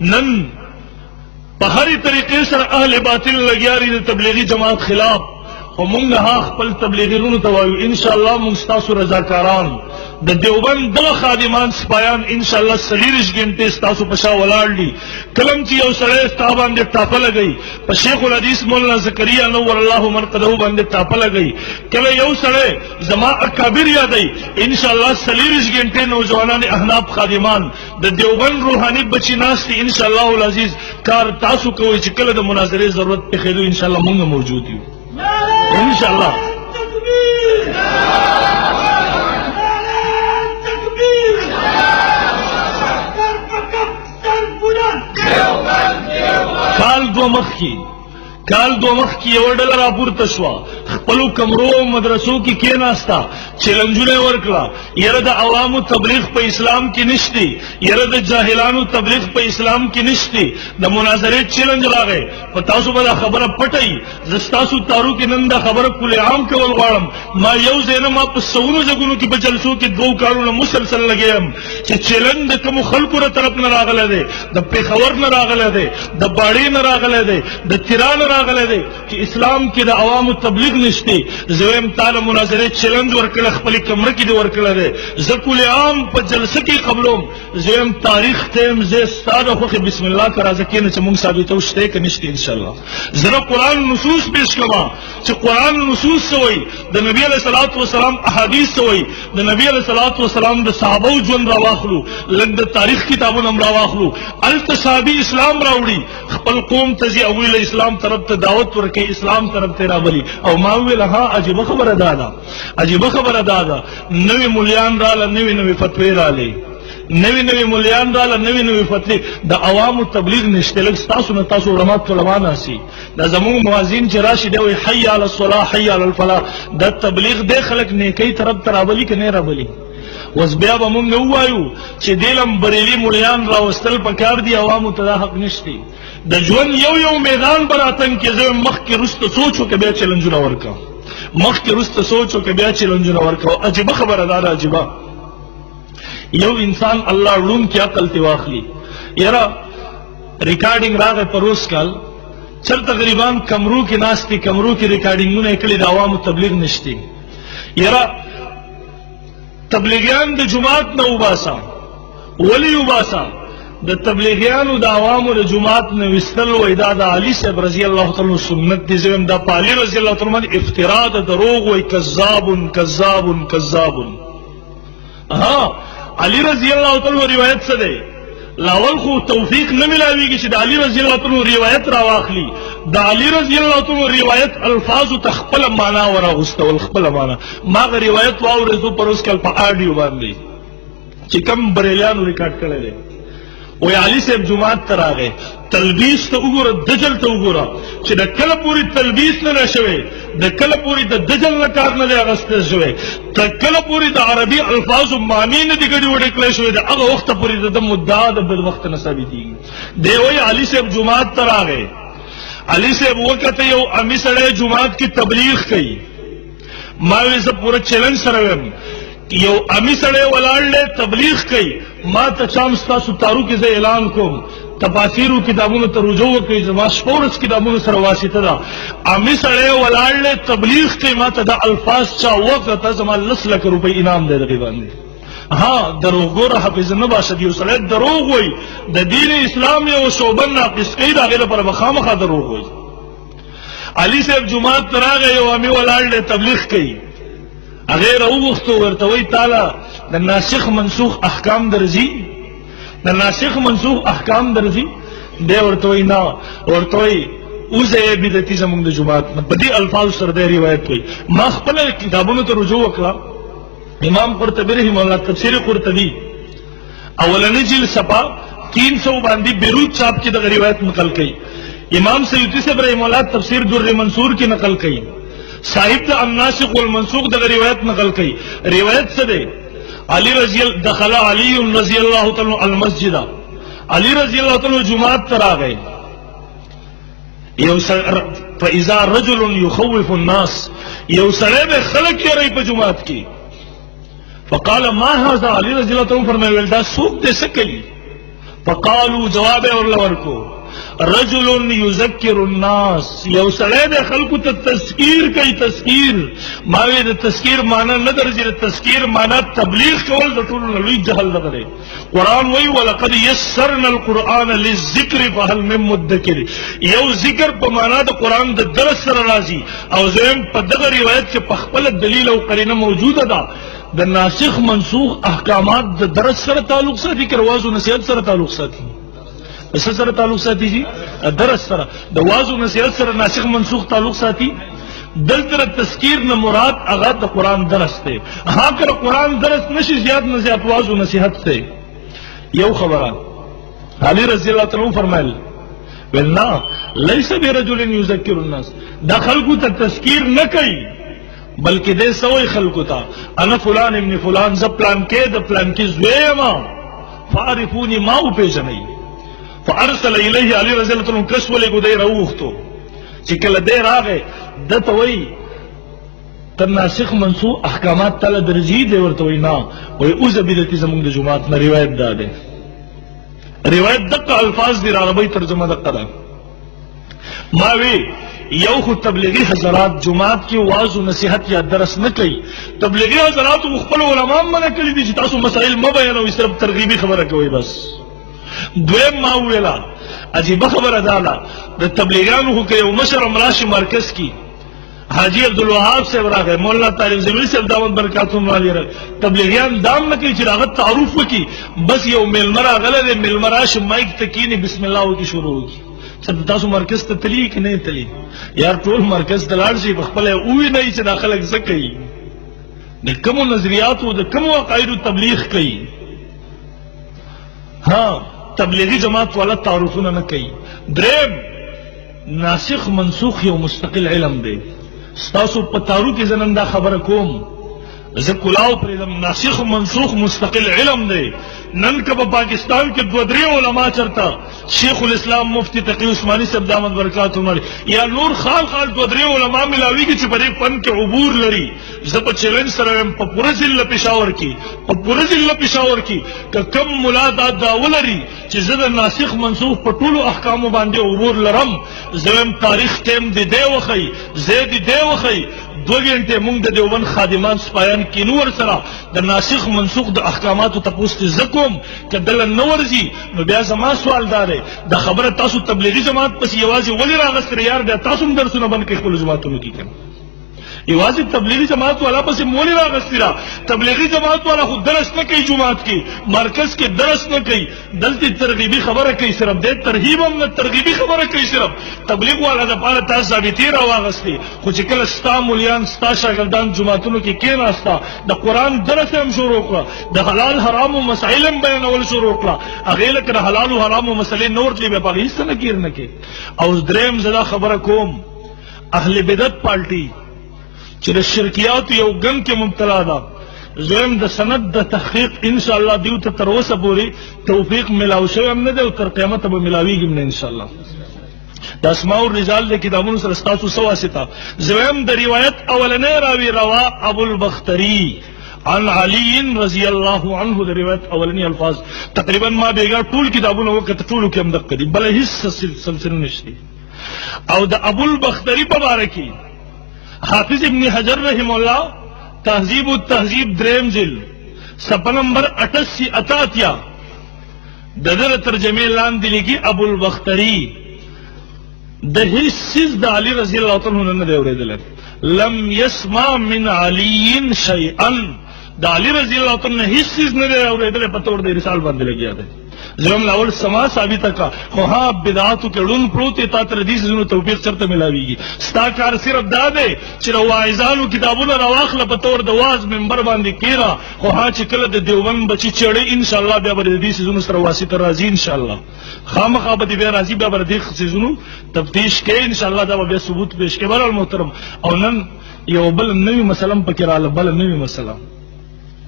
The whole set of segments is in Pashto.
نن په هرې طریقې سره اهل باطل لګیا دي د تبلیغي جماعت خلاف، خو موږ خپل تبلیغي رونو ته وایو ان شاء الله موږ ستاسو رضاکاران د دیوبند دغه خادمان سپایان ان شاء الله 40 غنټې ستاسو په شا ولاړ دي. کلم چې یو سړی ستا باندې ټاپه لګوي، په شیخ الحدیث مولانا زکریا نور الله مرقده باندې ټاپه لګوي، کله یو سړی زما اکابر یادوي، ان شاء الله 40 غنټې نوجوانان احناف خادمان د دیوبند روحاني بچی ناست دي. ان شاء الله العزیز کار تاسو کوئ چې کله د مناظرې ضرورت پېښېدو ان شاء الله موږ موجود یو ان شاء الله. کال دو مخ کی یو ډله راپورته شوه، خپلو کمرو او مدرسو کې کېناسته، چیلنجونه یې ورکړه، یره د عوامو تبلیغ په اسلام کې نشتی، یره د جاهلانو تبلیغ په اسلام کې نشتی، د مناظرې چیلنج راغی. په تاسو به دا خبره پټئ، زه ستاسو تارو کې نن دا خبره کل عام کول غواړم. ما یو ځای نه، ما په سونو ځګونو کې په جلسو کې 2 کالونه مسلسل لګیا یم چې چیلنج د کومو خلکو له طرف نه راغلی دی، د پېښور نه راغلی دی، د باړې نه راغلی دی، د تیران راغلی دی چې اسلام کې د عوامو تبلیغ نشته. زه وایم تاله مناظرې چیلنج ورکړه، خپلې کمره کې دې ورکړی دی، زه کل عام په جلسه کې قبلوم. زه وایم تاریخ ته یم، زه ستا د خوښې بسم الله که راځه کښېنه چې موږ ثابتو شته که نشته انشاءالله. زه د قرآن نصوص پیش کوم چې قرآن نصوص څه وایي، د نبي علیه صلات وسلام احادیث څه وایي، د نبي علیه صلات وسلام د صحابو ژوند راواخلو، لږ د تاریخ کتابونه هم راواخلو، هلته صحابي اسلام راوړي، خپل قوم ته ځي، هغوی له اسلام طرف ته دعوت ورکوي، اسلام طرف ته رابلي. او ما وویل ها عجیبه خبره دا ده، عجیبه خبره دا ده، نوي ملیان راله، نوي فتوې رالې، نوي ملیان راله، نوي فتوې، د عوامو تبلیغ نشته. لږ ستاسو نه تاسو علما ناسي، دا زموږ موازین چې راشي دی وایي حي علی الصلاة حي علی الفلاح، دا تبلیغ دی خلک نیکۍ طرف ته رابلي که نه رابلي. اوس بیا به مونږ ووایو چې دیلم بریلي ملیان راوستل پکار دي، عوامو ته دا حق نشته. د ژوند یو میدان به راتنګ کې زه مخکې وروسته سوچ وکړه بیا چیلنجونه ورکړه، مخکې وروسته سوچ وکړه بیا چیلنجونه ورکړه. عجیبه خبره دا ده، عجیبه یو انسان الله ړوند کې عقل ته واخلي. یاره ریکارډینګ راغی په روز کال، چرته غریبان کمرو کې ناست دي، کمرو کې ریکارډینګونه یې کړي، د عوامو تبلیغ نشته. یاره تبلیغیان د جماعت نه وباسه، ولی وباسه، د تبلیغیانو د عوامو د جماعت نه وستل وای دا د علي صاحب رضی الله تعالی سنت دي. زم دا علي رضی الله تعالی باندې افترا د دروغ وای، کذاب کذاب کذاب. ها علي رضی الله تعالی روایت څه دی؟ لاول خو توفیق نه ملاویږي چې د علي رضی الله تعالی روایت راواخلي، د علي رضی الله تعالی روایت الفاظو ته خپل معنا وراغوستول، خپل معنا. ما غ روایت واورېدو پر اوس کال په آډیو باندې چې کم بریلیانو ریکارډ کړی دی. وی علي صاحب جماعت ته راغی، تلبیس ته وګوره، دجل ته وګوره چې د کله پورې تلبیس نه شوی، د کله پورې د دجل نه کار نه دی اخیستل شوی، د کله پورې د عربي الفاظو معنی نه دي ګډې وډې کړی شوی، د هغه وخته پورې د مدعا د بل وخت نه ثابتېږي. دی وایي علي صاحب جماعت ته راغی، علي صاحب وکته یو امي سړی جماعت کې تبلیغ کوي. ما وی زه پوره چیلنج سره ویم، یو امي سړی ولاړ دی تبلیغ کوي، ما ته چا ستاسو تارو کې زه اعلان کوم، تفاسیرو کتابونو ته رجوع وکړئ، زما شپه ورځ کتابونو سره واسطه ده. امي سړی ولاړ دی تبلیغ کوي، ما ته دا الفاظ چا وکړه، زما 10 لک روپۍ انعام دی دغې باندې. ها دروغ ګوره حافظ نه باشد، یو سړی دروغ وایي، د دین اسلام یو شعبه ناقص کوي، د هغې لپاره به خامخا دروغ وایي. علي صاحب جماعت ته راغی، یو امي ولاړ دی تبلیغ کوي، هغې راوغوښتو، ورته وایي تاله د ناسخ منسوخ احکام درځي، د ناسخ منسوخ احکام درځي؟ دی ورته وایي نه، ورته وایي وځئ بدعتي زموږ د جماعت نه. په دې الفاظو سره دی روایت کوي. ما خپله کتابونو ته رجوع وکړه، امام قرطبي رحمه الله تفسیر قرطبي اولنی جلد صفحه 300 باندې بیروت چاپ کې دغه روایت نقل کړي. امام سیوطي صاحب رحمه الله تفسیر در منصور کې نقل کړي، صاحب د الناسخ والمنسوخ دغه روایت نقل کړي. روایت څه دی؟ علي دخل علي رضی الله تعالی المسجد، علي رضی الله تعالی جماعت ته راغی، فاذا رجل يخوف الناس، یو سړی به خلک یې په جماعت کې. فقال ما هذا، علي رضی الله تعالی فرمایل دا څوک دی، څه کوي؟ فقالوا جواب ورکو رجل یذکر الناس یو سړی د خلکو ته تذکیر کوي تذکیر ماوی د تذکیر معنی نه درځي د تذکیر معنی تبلیغ کول د ټولو نه لوی جهل دی قرآن وی ولقد یسرنا القرآن للذکر فهل من مدکر یو ذکر په معنا د قرآن د درس سره راځي او زم په دغه روایت کې په خپل دلیل او قرینه موجوده ده د ناسخ منسوخ احکامات د درس سره تعلق ساتي که واعظ و نصیحت سره تعلق ساتي اس سره تعلق ساتي جی درس سره د واعظ و نصیحت سره ناسخ منسوخ تعلق ساتي دلته تذکیر نه مراد هغه د قرآن درس دی ها که قرآن درس نشي زیات نه زیات واعظ و نصیحت دی یو خبره علی رضی اللہ عنہ فرمایل ولنا لیس برجل یذکر الناس دا خلقو ته تذکیر نه کوي بلکې دې سوې خلقو ته انا فلان ابن فلان ز پلان کې د پلان کې زویما فعرفوني ما او پیژنئ فارسل الیه علی رضی اللہ عنہ کس ولې ګدای راوختو چې کله دې راغې د توي تر ناسخ منسوخ احکامات تعالی درځي دی ورته وینا وای اوس بدعتي زموږ د جماعت نه روایت ده روایت دغه الفاظ دی عربی ترجمه دغه ده ما وی یو خو تبلیغی حضرات جماعت کې واعظ او نصیحت یا درس نه کوي تبلیغی حضرات خپل علماء منع کړی دي چې تاسو مسائل مو بیانوي صرف ترغیبی خبره کوي بس دویم ما ویلا عجیب خبره ده د تبلیغیانو خو یو مشر مراشي مرکز کی حاجی عبدالوهاب صاحب راغی مولانا طارق زمیر صاحب دامت برکاتهم علی راغی تبلیغیان دام نه کوي چې هغه تعارف وکي بس یو میلمه راغلی دی میلمه راشي مایک ته کینی بسم الله وکي شروع وکي چې تاسو مرکز ته تللی که نه تللی یار ټول مرکز ته لاړ شي په خپله ووینئ چې دا خلک څه کوي د کومو نظریاتو د کومو عقایدو تبلیغ کوي ها تبلیغی جماعت والا تعارفونه نه کوي دریم ناسخ منسوخ یو مستقل علم دی ستاسو په تارو کې زنن دا خبره کوم زه کلاو پرېږدم ناسخ منسوخ مستقل علم دی نن که په پاکستان کې دوه درې علما چرته شیخ الاسلام مفتی تقی عثماني صاحب دامت برکاتهم علی یا نور خال دوه درې علما ملاویږي چې په دې فن کې عبور لري زه په چیلنج سره یم په پوره ضلع پېښور کې که کم ملا دا دعوه لري چې زه د ناسخ منسوخ په ټولو احکامو باندې عبور لرم زه یم تاریخ ټیم د دې وښیي زه د دې وښیي 2 غنټې موږ د دیوبند خادمان سپایان کینو ورسره د ناسخ منسوخ د احکاماتو تپوس ته زه کوم که دله نه ورځي نو بیا زما سوال دا دی دا خبره تاسو تبلیغي جماعت پسې یوازې ولې راغستې یار بیا تاسو هم درسونه بند کړئ خپلو جماعتونو کې که یوازې تبلیغي جماعت والا پسې مولې راغستې ده تبلیغي جماعت والا خو درس نه کوي جماعت کې مرکز کې درس نه کوي دلته ترغیبي خبره کوي صرف دی ترغیب هم نه ترغیبي خبره کوي صرف تبلیغ والا دپاره تا ضابطې راواغستې خو چې کله ستا مولیان ستا شاګردان جماعتونو کې کېناسته د قرآن درس هم شروع کړه د حلال حرامو مسایل هم بیانول شروع کړه هغې لکه د حلالو حرامو مسلې نه ورتلې بیا په هغې هېڅ نه کیر نه کوي او درېیم زه دا خبره کوم اهل بدعت پارټي چې د شرکیاتو یو ګنګ کې مبتلا ده زم د سند د تحقیق ان شاء الله دیو ته تر اوسه پورې توفیق ملاو شوی هم نه دی او تر قیامته به ملاویږي نه ان شاء الله د اسماء الرجال د کتابونو سره ستاسو څه واسطه زم د روایت اولنی راوي روا ابو البختري عن علي رضی الله عنه د روایت اولنی الفاظ تقریبا ما بیګا ټول کتابونه وکړه ټولو کې هم دقه دي بل هیڅ سلسله نشته او د ابو البختري په باره کې حافظ ابن حجر رحم الله تہذیب التہذیب دریم جلد صفحہ نمبر 88 ددر ترجمه لاندې لیکي ابو البختری د هیڅ د علی رضی الله تعالی عنہ نه دی اوریدل لم يسمع من علي شيئا د علی رضی الله تعالی عنہ هیڅ نه دی اوریدل په تور د رسال باندې لګیا دی زم لاول سما ثابت کا خو ها بدعاتو کې ړون پروت تا تر دې زونو توفیق چرته ملاویږي ستا کار صرف دا دی چې واعظانو کتابونه راواخله په تور د واعظ منبر باندې کیرا خو ها چې کله د دیوبند بچی چړې ان شاء الله بیا به دې زونو سره واسطه راځي ان شاء الله خامخا به دې راځي بیا به دې زونو تفتیش کې ان شاء الله دا به ثبوت پیش کې بل محترم او نن یو بل نوې مسله پکې رااله بل نوې مسله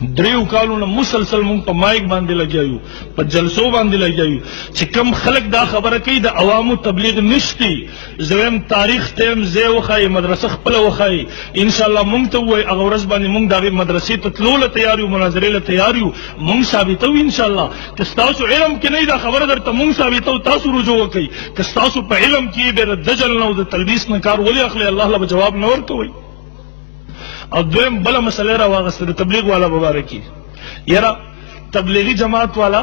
دریو کالونه مسلسل مونږ په مایک باندې لګیایو، په جلسو باندې لګیایو چې کم خلک دا خبره کوي د عوامو تبلیغ نشتی. زویم تاریخ ټیم ځای وښایي، مدرسه خپله وښایي، انشاءالله مونږ ته ووایي هغه ورځ باندې مونږ د هغې مدرسې ته تلو له تیار یو، مناظرې له تیار یو، مونږ ثابتو انشاءالله. که ستاسو علم کې نه دا خبره درته مونږ ثابتو، تاسو رجوع وکئ. که ستاسو په علم کې بې د دجل نه او د تلبیس نه کار ولې اخلئ، الله له به جواب نه ورکوئ. او دویم بله مسله را واغسته د تبلیغ والا مبارکي، یاره تبلیغی جماعت والا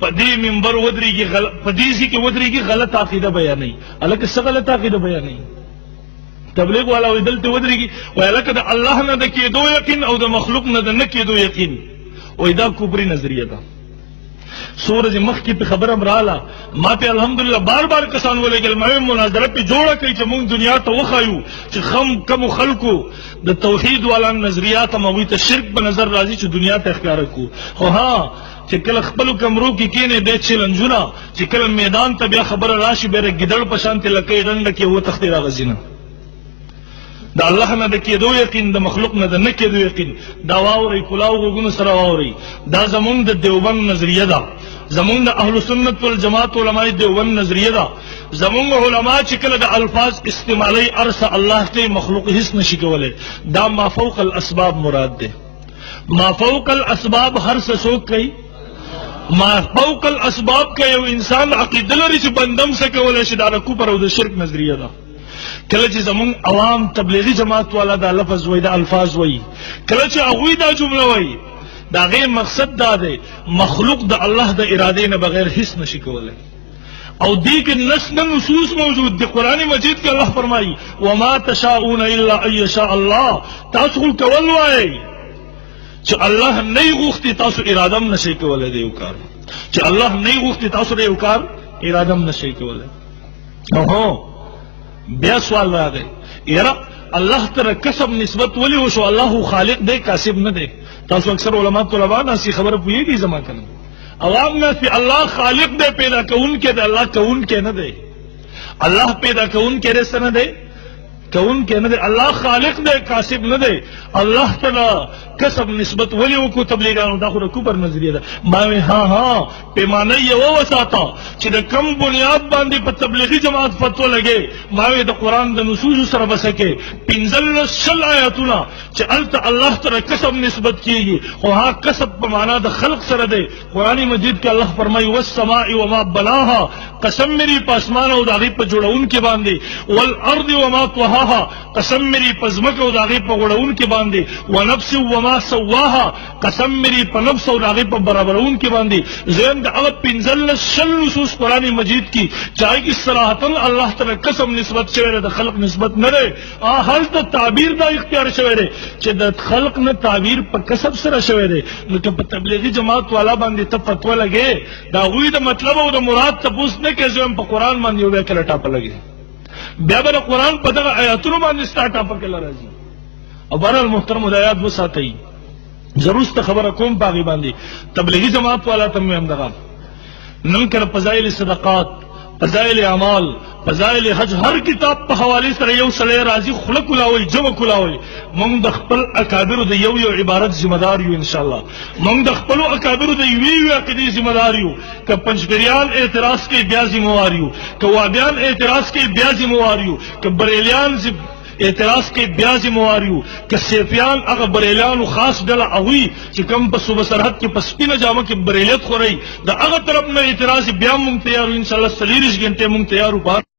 په دې منبر ودرېږي، په دې ځای کې ودرېږي غلط عقیده بیانوي. هلکه څه غلط عقیده بیانوي؟ تبلیغ والا وایي دلته ودرېږي وایي هلکه د الله نه د کېدو یقین او د مخلوق نه د نه کېدو یقین، وایي دا کفري نظریه ده. څو ورځې مخکې پې خبره م راغله، ما پې الحمدلله بار بار کسان ولېږل، ما ویل مناظره پې جوړه کړئ چې موږ دنیا ته وښایو چې کمو خلکو د توحید والا نظریات هم هغوی ته شرک په نظر راځي چې دنیا ته ښکاره کړو. خو ها چې کله خپلو کمرو کې کښېنې بیا چیلنجونه، چې کله میدان ته بیا خبره راشي بیا د ګیدړ په شانتې لکۍ ډنډه کې وتښتې راغځي نه. د الله نه د کېدو یقین، د مخلوق نه د نه کېدو یقین، دا واورئ، کلاو غوږونو سره واورئ. دا زمونږ د دیوبند نظریه ده، زمونږ د اهل سنت والجماعت علماء دیوبند نظریه ده. زمونږ علما چې کله د الفاظ استعمالوي ارسه الله ته مخلوق هیڅ نشي کولی. دا ما فوق الاسباب مراد ده. ما فوق الاسباب هر څه څوک کوي، ما فوق الاسباب که یو انسان عقیده لري چې بندم څه کولی شي، دا د کفر او د شرک نظریه ده. کله چې زمونږ عوام تبلیغی جماعت والا دا لفظ وایي، دا الفاظ وایي، کله چې هغوی دا جمله وایي، د هغې مقصد دا دی مخلوق د الله د ارادې نه بغیر هیڅ نشي کولی. او دې کې نص نه نصوص موجود دی. قرآن مجید کې الله فرمایي وما تشاءون الا ان یشاء الله. تاسو خو کول وایئ چې الله نه یې غوښتي، تاسو اراده هم نشئ کولی د یو کار. چې الله نه یې غوښتي تاسو د یو کار اراده هم نشئ کولی. اوهو بیا سوال راغی، یاره الله ته کسب نسبت ولې وشو؟ الله خالق دی، کاسب نه دی. تاسو اکثر علما طلبا ناسي خبره پوهېږي زما که نه؟ عوام ناسي الله خالق دی، پیدا کوونکی دی، الله کوونکی نه دی. الله پیدا کوونکی دی څه نه دی؟ کوونکی نه دی. الله خالق دی، کاسب نه دی. الله ته کسب نسبت ولې وکړو تبلیغانو؟ دا خو د کفر نظریه ده. ما وی ها پیمانه یوه وساته چې د کم بنیاد باندې په تبلیغي جماعت فتوا لګې. ما وی د قرآن د نصوصو سره به څه کې 15 آیاتونه چې هلته الله ته کسب نسبت کېږي، خو ها کسب په معنا د خلق سره دی. قرآن مجید کې الله فرمایي والسماء وما بناها، قسم مری په اسمان او د هغې په جوړونکي باندې، والارض وما طهاها، قسم مری په ځمکه او د هغې په غوړونکي باندې، ونفس وما سواها، قسم مری په نفس او د هغې په برابرونکي باندې. زم د هغه 15 نصوص قرآن مجید کی چاہے کی صراحتاً اللہ تعالی قسم نسبت شوی د خلق نسبت نه دی. هلته تعبیر دا اختیار شوی دی چې د خلق نه تعبیر په کسب سره شوی دی. نو که په تبلیغي جماعت والا باندې ته فتوا لګې، د هغوی د مطلب او د مراد تپوس نه کوې، زه هم په قرآن باندې یو بیا کله ټاپه لګې، بیا به د قرآن په دغه آیاتونو باندې ستا ټاپه کله راځي. او بهرحال محترمو د آیات وساتئ. ضرورسته خبره کوم په هغې باندې تبلیغي جماعت والا ته مې هم دغه نن کله فضایل صدقات، فضایل اعمال، فضایل حج، هر کتاب په حوالې سره یو سړی راځي خوله کولاوئ، جمع کولاوئ. موږ د خپل اکابرو د یو عبارت ذمه دار یو انشاءالله. موږ د خپلو اکابرو د یوې عقیدې ذمه دار یو. که پنجپیریان اعتراض کوي بیا ذمه وار یو، که وابیان اعتراض کوي بیا ذمه وار یو، که بریلیان اعتراض کې بیا ذمہوار یو، که سیفیان هغه بریلیانو خاص ډله هغوی چې کوم په صوبه سرحد کې په سپینه جامه کې بریلیت خورئ، د هغه طرف نه اعتراض بیا مونږ تیار یو انشاءالله. 40 غنټې مونږ تیار یو.